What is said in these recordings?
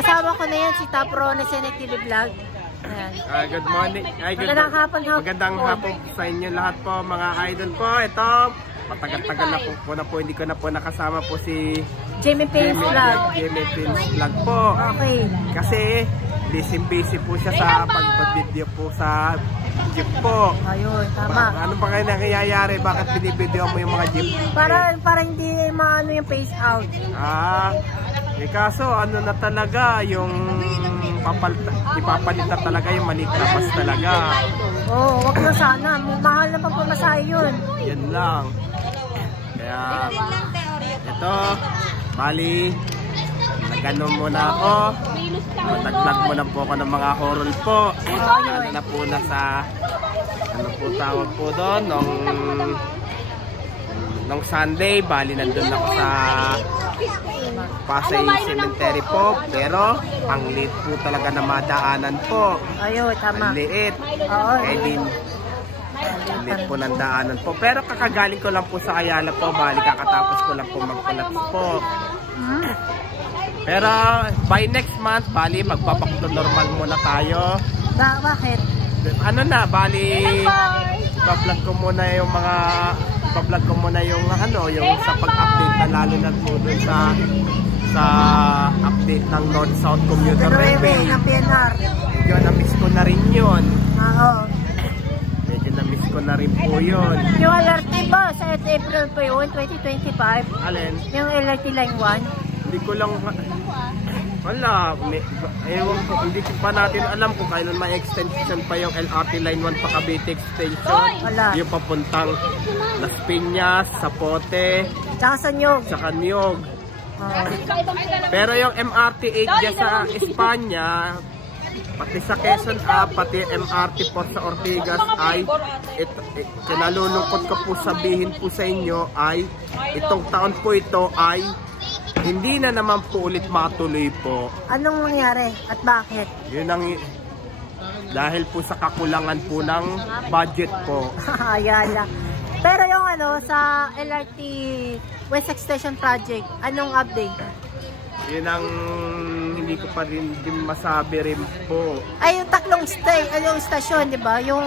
Kasama ko na yan si Tapro na Senective Vlog. Ayan. Good morning. Magandang hapon. Magandang hapon sa inyo lahat po mga idol po. Ito, matagal-tagal na po hindi ko na po nakasama po si Jamie Payne's Vlog. Jamie Payne's Vlog po. Okay. Kasi busy po siya sa pag-video po sa jeep po. Ayun, tama. Ano ba kayo nangyayari? Bakit binibideo mo yung mga jeep? Para hindi maano yung face out. Kaso ano na talaga yung ipapalit na talaga yung maliit na bus talaga. Wag na sana. Mahal na pang pamasahe yun. Yan lang. Kaya ito, bali nagano muna ako. Matag-vlog muna po ako ng mga horror po. Ano na po na sa ano po tawag po doon nung Sunday, bali nandun ako sa Pasay Cemetery po, pero ang liit po talaga na madaanan po. Ayun, tama. Ang liit. Oo. Liit po ng daanan po. Pero kakagaling ko lang po sa Ayala po, bali kakatapos ko lang po mag-collapse po. Pero by next month, bali magbaback to normal muna tayo. Bakit? Ano na, bali ipa-vlog ko muna yung mga yung sa pag-update na lalo na po dun sa update ng North-South Commuter Railway. Ng PNR. Medyo na-miss ko na rin yun. Oo. Medyo na-miss ko na rin po yun. Yung LRT ba? Sa April pa yun, 2025? Alin? Yung LRT Line 1? Hindi ko lang wala, ewan ko, hindi pa natin alam kung kailan may extension pa yung LRT Line 1 pa Cavite Extension. Wala. Yung papuntang Las Piñas, Zapote, Tsaka sa Nyog. sa Kanyog. Pero yung MRT 8 dyan sa Espanya, pati sa Quezon pati MRT po sa Ortigas ay kinalulungkot ko po sabihin po sa inyo ay itong taon po ito ay hindi na naman po ulit matuloy po. Anong nangyari at bakit? Yun ang dahil po sa kakulangan po ng budget po. Ayala. Pero yung sa LRT West Extension Project, anong update? Yun ang hindi ko pa rin masabi rin po. Ay, yung tatlong stasyon, di ba? Yung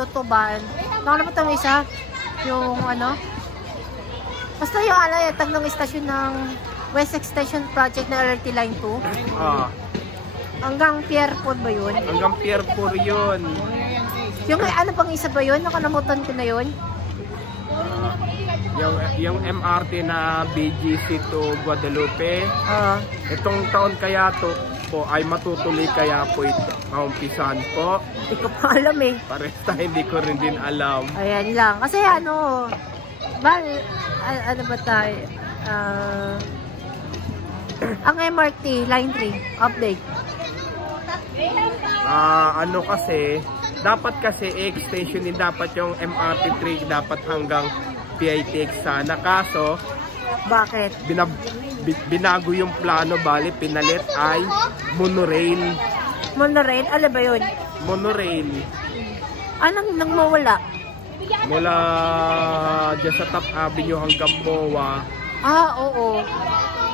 Tutuban. Nakalimutan mo isa? Yung basta yung yung tatlong stasyon ng West Extension Project na LRT Line 2. Hanggang Pierpont ba yun? Hanggang Pierpont yun. Yung pang isa ba yun? Nakalimutan ko na yun. Yung MRT na BGC to Guadalupe. Itong taon kaya to po ay matutuloy kaya po ito. Maumpisahan po. Hindi ko pa alam eh. Paresta hindi ko rin din alam. Ayan lang. Kasi ba tayo? Ang MRT Line 3 update. Kasi dapat extension din dapat yung MRT 3 dapat hanggang PITX sana, kaso bakit? Binago yung plano, bali pinalit ay monorail. Monorail? Ano ba yun? Monorail. Anong nang mawala? Mula dyan sa Top Avenue hanggang Boa. Oo.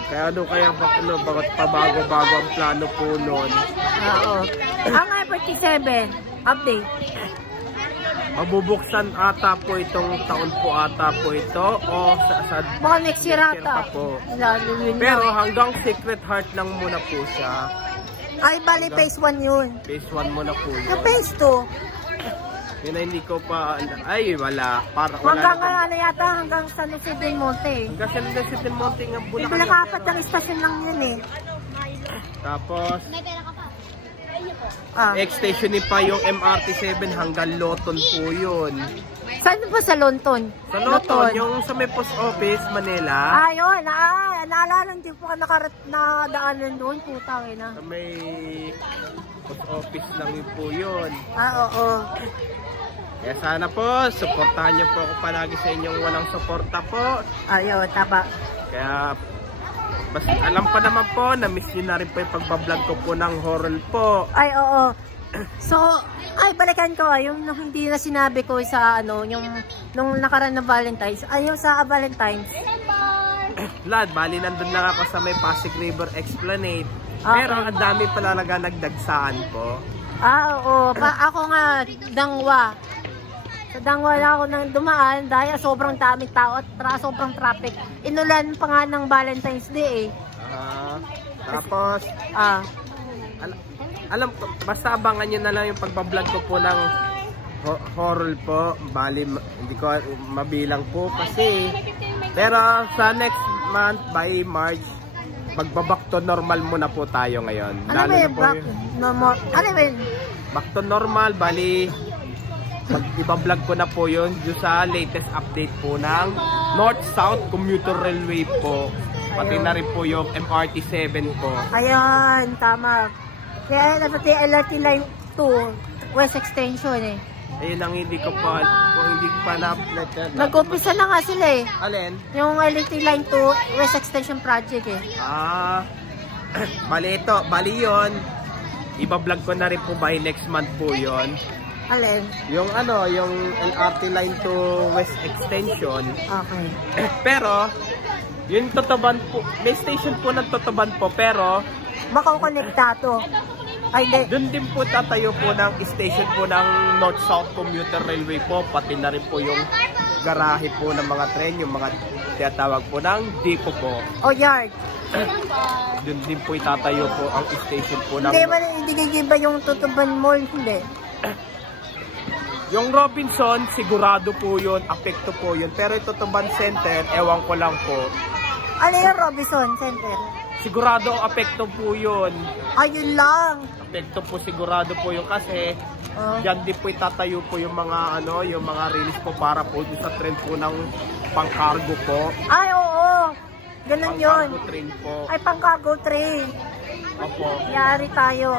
Kaya bakit pabago-bago ang plano po nun. Oo. Ang I-47 update. Mabubuksan ata po itong taon po ata po ito o sa baka next year ata po. Pero hanggang Secret Heart lang muna po siya. Ay, bali phase 1 yun. Phase 1 muna po yun. Yung phase 2? Yun na hindi ko pa, wala. Hanggang yata, hanggang San Jose del Monte. Hanggang San Jose del Monte nga po na. Pinakapat ng istasyon lang yun eh. Tapos, extension pa yung MRT 7 hanggang Loton po yun. Saan po sa Loton? Sa Loton, yung sa may post office, Manila. Yun. Naalala, hindi po ka nadaanan doon. Putang ina. Sa may post office lang po yun. Oo. Kaya sana po, supportahan niyo po ako palagi sa inyong walang suporta po. Ayun, tama. Kaya, basta alam pa naman po, na-miss nyo na rin po yung pagbablog ko po ng horror po. Ay, oo. So, balikan ko yung hindi na sinabi ko sa nung nakaraan na Valentine's. Yung sa Valentine's. Lad, bali nandun lang ako sa may Pasig River Esplanade. Okay. Pero ang dami pala nagdagsaan po. Oo. Ako nga, Dangwa. Sa Dangwa na ako nang dumaan dahil sobrang daming tao at sobrang traffic. Inulan pa nga ng Valentine's Day eh. Tapos, alam ko, basta abangan nyo na lang yung pagbablog ko po ng horror po. Bali, hindi ko mabilang po kasi. Pero sa next month, by March, magbabak to normal muna po tayo ngayon. Ano ba yung back? Ano ba yun? Back to normal, bali, iba-vlog ko na po yun sa latest update po ng North-South Commuter Railway po. Pati na rin po yung MRT7 po. Ayan, tama. Kaya pati LRT Line 2, West Extension eh. Ayun ang hindi ko pa na-upload. Nag-umpisa na nga sila eh. Alin? Yung LRT Line 2, West Extension Project eh. Bali yun. Iba-vlog ko na rin po by next month po yun. Alin? Yung yung LRT Line 2 West Extension. Okay. Pero, yung Totoban po, may station po ng Totoban po, pero makakonektado. Ay, doon din po tatayo po ng station po ng North-South Commuter Railway po, pati na rin po yung garahe po ng mga tren, yung mga tinatawag po ng depot po. O yard. Doon din po itatayo po ang station po ng... Hindi ba yung Totoban Mall? Hindi. Yung Robinson, sigurado po yun, apekto po yun. Pero ito Totoban Center, ewan ko lang po. Ano yung Robinson Center? Sigurado apekto po yun. Ayun lang. Apekto po sigurado po yun kasi diyan din po itatayo po yung mga yung mga rails po para po sa train po ng pang-cargo po. Ay, oo. Ganun yun. Pang-cargo train po. Ay, pang-cargo train. Opo. Yari tayo.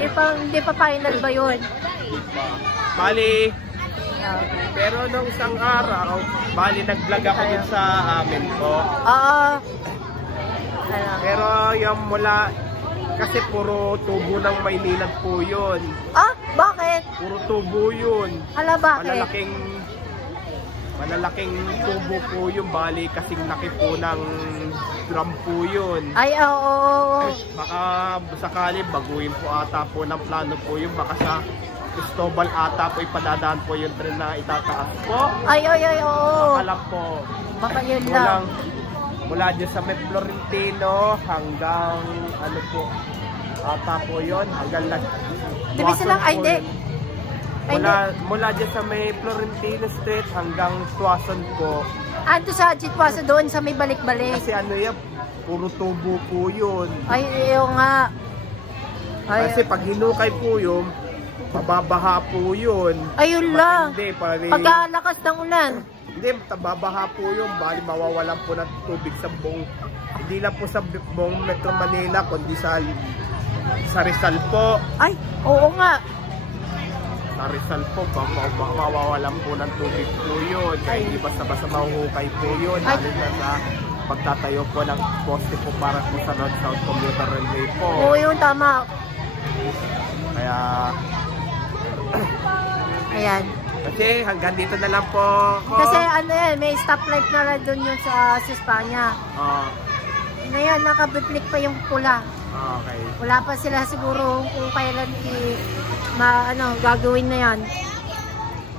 Hindi pa final ba yun? Bali, pero nung isang araw, bali nag-vlog ako din sa amin po. Oo. Pero yung mula, kasi puro tubo ng Maynilad po yun. Bakit? Puro tubo yun. Bakit? Malalaking tubo po yung bali kasing laki po ng drum po yun. Ay, oo. Baka sakali baguhin po ata po ng plano po yung baka sa Cristobal ata po ipadadaan po yung tren na itataas po. Ay, oo. Baka lang po. Baka yun lang. Mula dyan sa may Florentino hanggang po ata po yun hanggang Diba silang hindi? Mula dyan sa may Florentino Street hanggang Tuason po. Ando sa Jitwaso doon sa may balik-balik. Kasi yan, puro tubo po yun. Ay, yung nga. Kasi pag hinukay po yun, mababaha po yun. Ayun lang. Pagkalakas ng ulan. Hindi, babaha po yun. Bali, mawawalan po ng tubig sa buong, hindi lang po sa buong Metro Manila, kundi sa Rizal po. Ay, oo nga. Sa Rizal po, mawawalan po ng tubig po yun. Kaya hindi basta-basta mahuhukay po yun. Lalo na sa pagtatayo po ng poste po para po sa North-South Commuter Railway po. Oo yun, tama. Kaya, ayan. kasi hanggang dito na lang po. Kasi may stoplight na lang doon yung sa Espanya. Ngayon, nakabiplik pa yung pula. Okay. Wala pa sila siguro kung kailan gagawin na yan.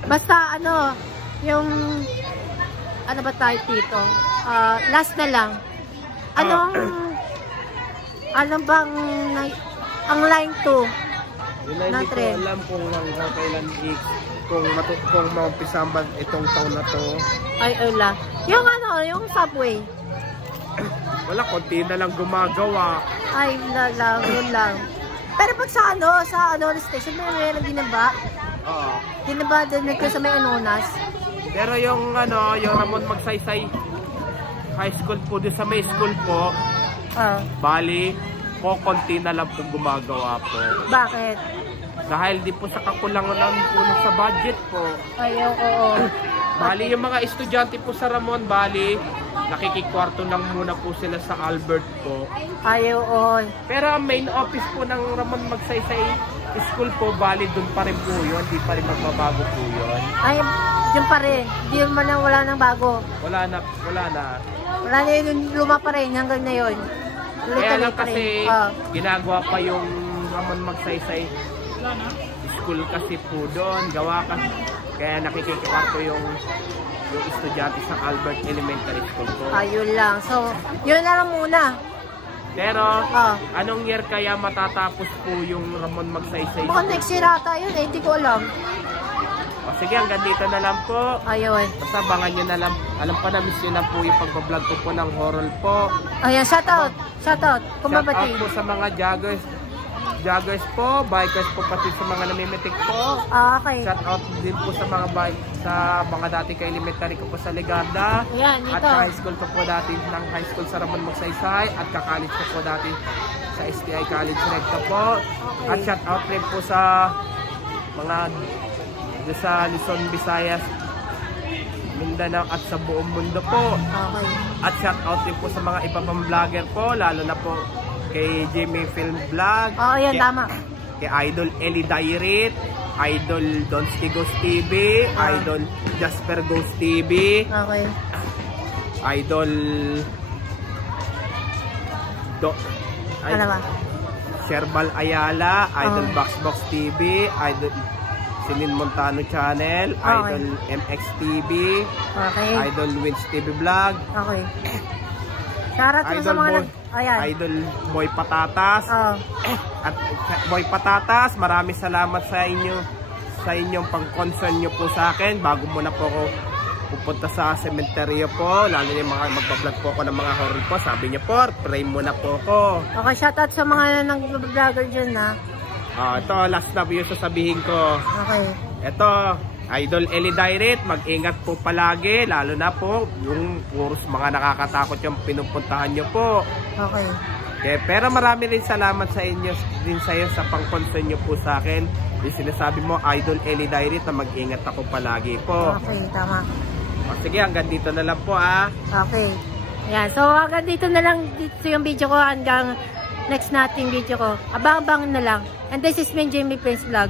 Basta yung ba tayo dito? Last na lang. Anong bang ang line 2 na tren? Hindi ko alam kung hanggang kailan kung maumpisa ba itong taon na to. Ay, wala. Yung subway. Wala, konti na lang gumagawa. Ay, yun lang. Pero pag sa station, may ginaba. Ginaba din sa may Anonas. Pero yung Ramon Magsaysay High School po, doon sa may school po, bali, konti na lang po gumagawa po. Bakit? Dahil di po sa kakulangan po sa budget po. Ay, oo. Bali, yung mga estudyante po sa Ramon, bali, nakikikwarto lang muna po sila sa Albert po. Ay, oo. Pero ang main office po ng Ramon Magsaysay School po, bali, dun pa rin po yun. Di pa rin magbabago po yun. Ay, yun pa rin. Di man na wala nang bago. Wala na. Wala na yun, luma pa rin hanggang na yun. Kaya lang kasi, ginagawa pa yung Ramon Magsaysay School kasi po doon. Gawa ka. Kaya nakikikwarto yung estudyante sa Albert Elementary School po. Ayun lang. So, yun na lang muna. Pero, anong year kaya matatapos po yung Ramon Magsaysay? Baka next year ata yun eh, hindi ko alam. O sige, hanggang dito na lang po. Ayun. Basta abangan nyo na lang. Alam pa na, miss nyo na po yung pagbablog ko po ng horror po. Ayan, shoutout. Shoutout. Shoutout po sa mga joggers po, bikers po, pati sa mga namimitik po. Okay. Shoutout din po sa mga dati ka-elementary ko po sa Legarda. Ayan, ito. At sa high school ko po dati ng high school sa Ramon Magsaysay. At ka-college ko po dati sa STI College Recta po. Okay. At shoutout rin po sa mga sa Luzon, Visayas, Mindanao at sa buong mundo po. Okay. At shoutout din po sa mga iba pang vlogger po, lalo na po kay Jimmy Film Vlog. Yan, tama. Kay Idol Eli Dairit, Idol Donsky Ghost TV, Idol Jasper Ghost TV, Okay. Idol Ano ba? Sherbal Ayala, Idol Boxbox TV, Idol Celine Montano Channel, Idol MX TV, Idol Wins TV Vlog, Shoutout sa mga Idol Boy Patatas. At Boy Patatas, maraming salamat sa inyong pang-concern nyo po sa akin. Bago muna po ako pupunta sa sementeryo po, lalo na yung mga magbablog po ako ng mga horror po. Sabi niyo po, pray muna po ako. Okay, shoutout sa mga nag-vlogger dyan ha. Ito, last na po yung sasabihin ko. Okay. Ito, Idol Eli Dairit, mag-ingat po palagi, lalo na po yung puros mga nakakatakot yung pinupuntahan nyo po. Okay. Pero marami rin salamat sa inyo, din sa iyo sa pang-concern nyo po sa akin. Yung sinasabi mo, Idol Eli Dairit, na mag-ingat ako palagi po. Okay, tama. Sige, hanggang dito na lang po Okay. Yan, so hanggang dito na lang dito yung video ko, hanggang next nating video ko. Abang-abang na lang. And this is me, Jamie Prince Vlog.